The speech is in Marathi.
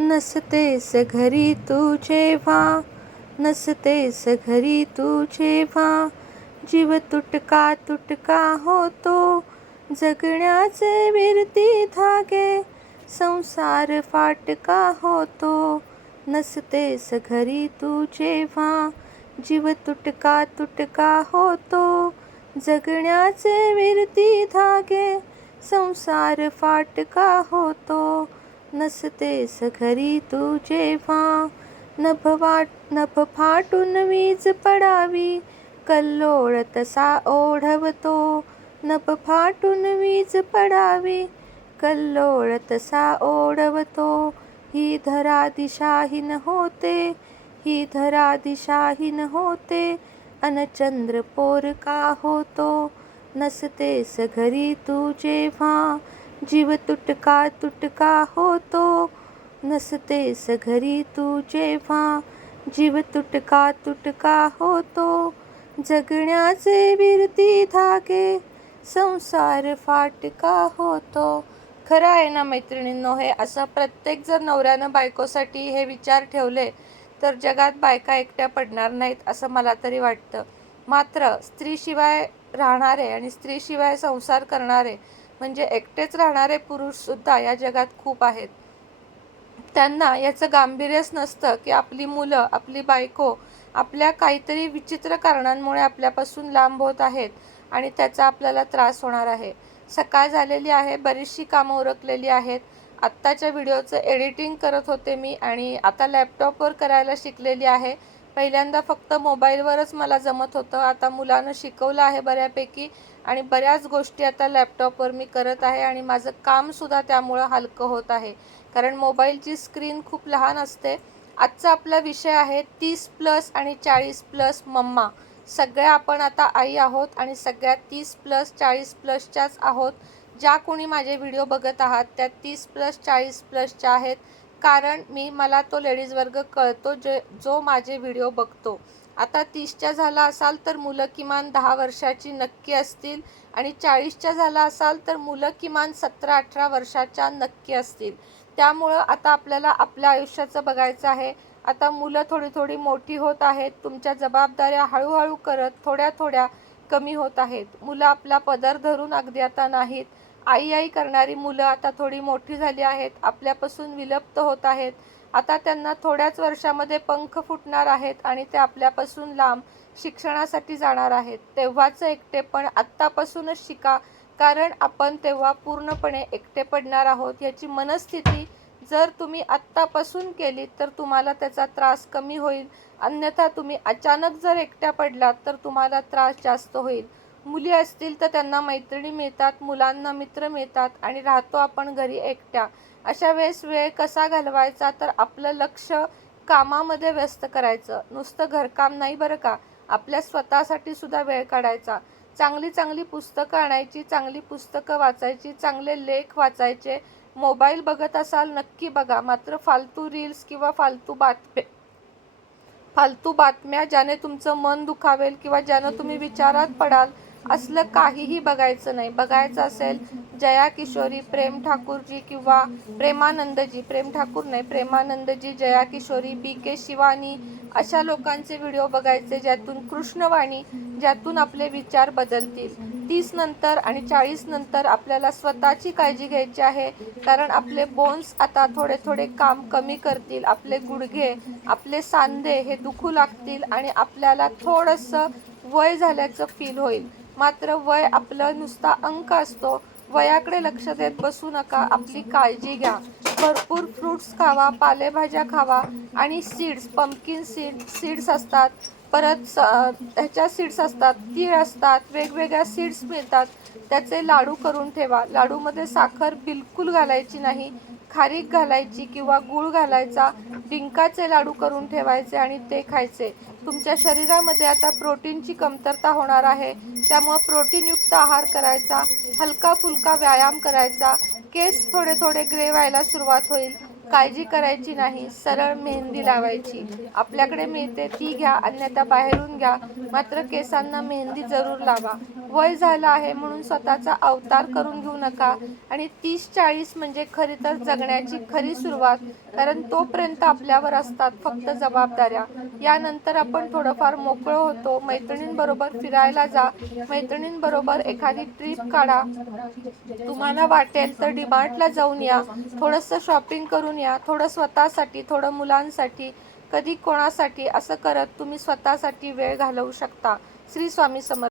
नसतेस घरी तू जेव्हा नसतेस घरी तू जेव्हा. जीव तुटका तुटका होतो जगण्याचे विरती धागे. संसार फाटका होतो नसतेस घरी तू जेव्हा. जीव तुटका तुटका होतो जगण्याचे विरती धागे. संसार फाटका होतो नसतेस घरी तू जेव्हा नभ वाट नभ फाटून वीज पडावी. कल्लोळ तसा ओढवतो. नभ फाटून वीज पडावी. कल्लोळ तसा ओढवतो. ही धरा दिशाहीन होते. ही धरा दिशाहीन होते. अन चंद्र पोर का होतो? नसते घरी तू जेव्हा जीव तुटका तुटका होतो. नसतेस घरी तू जेव्हा जीव तुटका तुटका होतो. जगण्याचे विरती धागे संसार फाटका होतो. खरं आहे ना मैत्रिणींनो हे असं प्रत्येक जर नवऱ्यानं बायकोसाठी हे विचार ठेवले तर जगात बायका एकट्या पडणार नाहीत असं मला तरी वाटतं. मात्र स्त्रीशिवाय राहणारे आणि स्त्रीशिवाय संसार करणारे म्हणजे एकटेच राहणारे पुरुषसुद्धा या जगात खूप आहेत. त्यांना याचं गांभीर्यच नसतं की आपली मुलं आपली बायको आपल्या काहीतरी विचित्र कारणांमुळे आपल्यापासून लांब होत आहेत आणि त्याचा आपल्याला त्रास होणार आहे. सकाळ झालेली आहे बरीचशी कामं उरकलेली आहेत. आत्ताच्या व्हिडिओचं एडिटिंग करत होते मी आणि आता लॅपटॉपवर करायला शिकलेली आहे. पहिल्यांदा फक्त मोबाईलवरच मला जमत होतं. आता मुलानं शिकवलं आहे बऱ्यापैकी आणि बऱ्याच गोष्टी आता लॅपटॉपवर मी करत आहे आणि माझं कामसुद्धा त्यामुळं हलकं होत आहे. कारण मोबाईलची स्क्रीन खूप लहान असते. आजचा आपला विषय आहे तीस प्लस आणि चाळीस प्लस मम्मा. सगळ्या आपण आता आई आहोत आणि सगळ्या तीस प्लस चाळीस प्लसच्याच आहोत. ज्या कोणी माझे व्हिडिओ बघत आहात त्या तीस प्लस चाळीस प्लसच्या आहेत. कारण मी मला तो लेडीज वर्ग कळतो जे जो माझे व्हिडिओ बघतो. आता तीसच्या झाला असाल तर मुलं किमान दहा वर्षाची नक्की असतील आणि चाळीसच्या झाला असाल तर मुलं किमान सतरा अठरा वर्षाच्या नक्की असतील. त्यामुळं आता आपल्याला आपल्या आयुष्याचं बघायचं आहे. आता मुलं थोडी थोडी मोठी होत आहेत. तुमच्या जबाबदाऱ्या हळूहळू करत थोड्या थोड्या कमी होत आहेत. मुलं आपला पदर धरून अगदी आता नाहीत. आई आई करणारी मुलं आता थोडी मोठी झाली आहेत आपल्यापासून विलुप्त होत आहेत. आता त्यांना थोड्याच वर्षामध्ये पंख फुटणार आहेत आणि ते आपल्यापासून लांब शिक्षणासाठी जाणार आहेत. तेव्हाचं एकटेपण आत्तापासूनच शिका कारण आपण तेव्हा पूर्णपणे एकटे पडणार आहोत याची मनस्थिती जर तुम्ही आत्तापासून केली तर तुम्हाला त्याचा त्रास कमी होईल. अन्यथा तुम्ही अचानक जर एकट्या पडलात तर तुम्हाला त्रास जास्त होईल. मुली असतील तर त्यांना मैत्रिणी मिळतात मुलांना मित्र मिळतात आणि राहतो आपण घरी एकट्या. अशा वेळेस वेळ कसा घालवायचा? तर आपलं लक्ष कामामध्ये व्यस्त करायचं. नुसतं घरकाम नाही बरं का? आपल्या स्वतःसाठी सुद्धा वेळ काढायचा. चांगली चांगली पुस्तकं आणायची चांगली पुस्तकं वाचायची चांगले लेख वाचायचे. मोबाईल बघत असाल नक्की बघा. मात्र फालतू रील्स किंवा फालतू बातम्या फालतू बातम्या ज्याने तुमचं मन दुखावेल किंवा ज्यानं तुम्ही विचारात पडाल असलं काहीही बघायचं नाही. बघायचं असेल जया किशोरी प्रेम ठाकूरजी किंवा प्रेमानंदजी. प्रेम ठाकूर नाही प्रेमानंदजी जया किशोरी बी के शिवानी अशा लोकांचे व्हिडिओ बघायचे ज्यातून कृष्णवाणी ज्यातून आपले विचार बदलतील. तीस नंतर आणि चाळीस नंतर आपल्याला स्वतःची काळजी घ्यायची आहे. कारण आपले बोन्स आता थोडे थोडे काम कमी करतील. आपले गुडघे आपले सांधे हे दुखू लागतील आणि आपल्याला थोडंसं वय झाल्याचं फील होईल. मात्र वय आपलं नुसता अंक असतो. वयाकडे लक्ष देत बसू नका. आपली काळजी घ्या. भरपूर फ्रुट्स खावा पालेभाज्या खावा आणि सीड्स पंपकिन सीड सीड्स असतात. परत स ह्याच्या सीड्स असतात तीळ असतात वेगवेगळ्या सीड्स मिळतात. त्याचे लाडू करून ठेवा. लाडूमध्ये साखर बिलकुल घालायची नाही. खारीक घालायची किंवा गूळ घालायचा डिंकाचे लाडू करून ठेवायचे आणि ते खायचे. तुमच्या शरीरामध्ये आता प्रोटीनची कमतरता होणार आहे. त्यामुळं प्रोटीनयुक्त आहार करायचा हलका फुलका व्यायाम करायचा. केस थोडे थोडे ग्रे व्हायला सुरुवात होईल. काळजी करायची नाही सरळ मेहंदी लावायची. आपल्याकडे मिळते ती घ्या अन्यथा बाहेरून घ्या. मात्र केसांना मेहंदी जरूर लावा. वय झालं आहे म्हणून स्वतःचा अवतार करून घेऊ नका. आणि तीस चाळीस म्हणजे खरी तर जगण्याची खरी सुरुवात कारण तोपर्यंत आपल्यावर असतात फक्त जबाबदाऱ्या. यानंतर आपण थोडंफार मोकळं होतो. मैत्रिणींबरोबर फिरायला जा. मैत्रिणींबरोबर एखादी ट्रिप काढा. तुम्हाला वाटेल तर डिमार्टला जाऊन या. थोडंसं शॉपिंग करून या. थोडं स्वतःसाठी थोडं मुलांसाठी कधी कोणासाठी असं करत तुम्ही स्वतःसाठी वेळ घालवू शकता. श्री स्वामी समर्थ